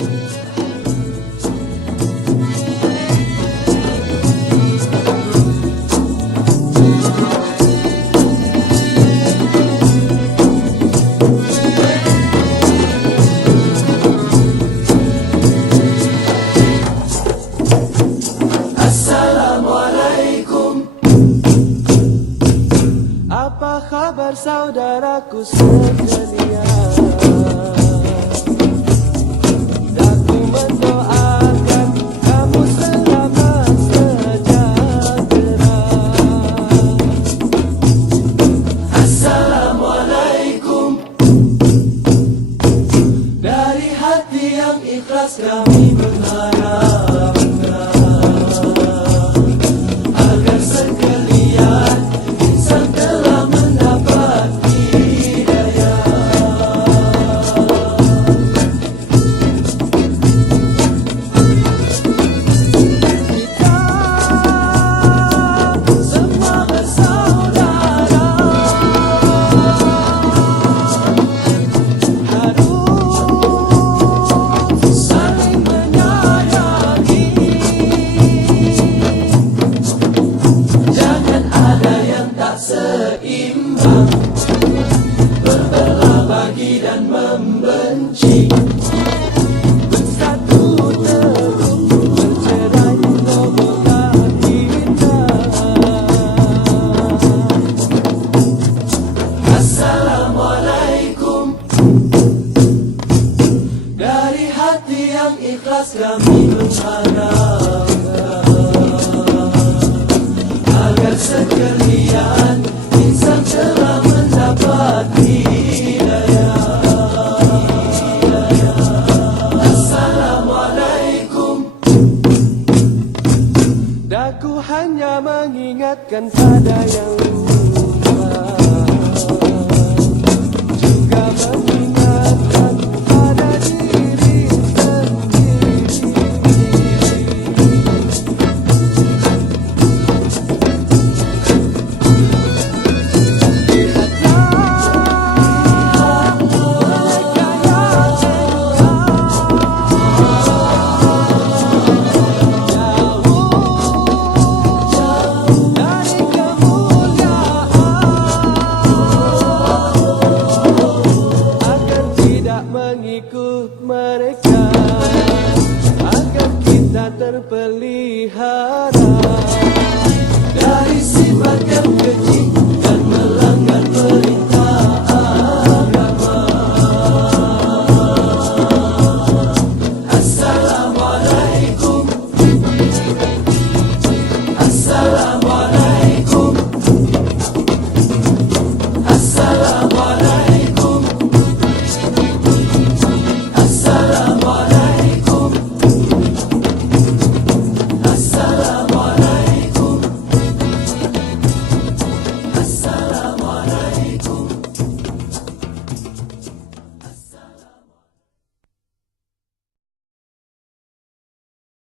Apa kabar saudaraku sekalian? Aku mendoakan kamu selamat sejahtera. Assalamualaikum. Dari hati yang ikhlas kami mengharapkan agar sekalian insan telah mendapat hidayah. Kita semua bersaudara, harus saling menyayangi. Jangan ada yang tak seimbang, berbelah bagi dan membenci. Bersatu teguh bercerai robohkan indah. Assalamualaikum. Dari hati yang ikhlas kami mengharapkan agar sekalian insan telah mendapat hidayah. Assalamualaikum. Daku hanya mengingatkan pada yang lupa, juga mengingatkan pada diri sendiri. Mengikut mereka agar kita terpelihara dari sifat yang keji dan melanggar perintah agama. Assalamualaikum. Assalamualaikum.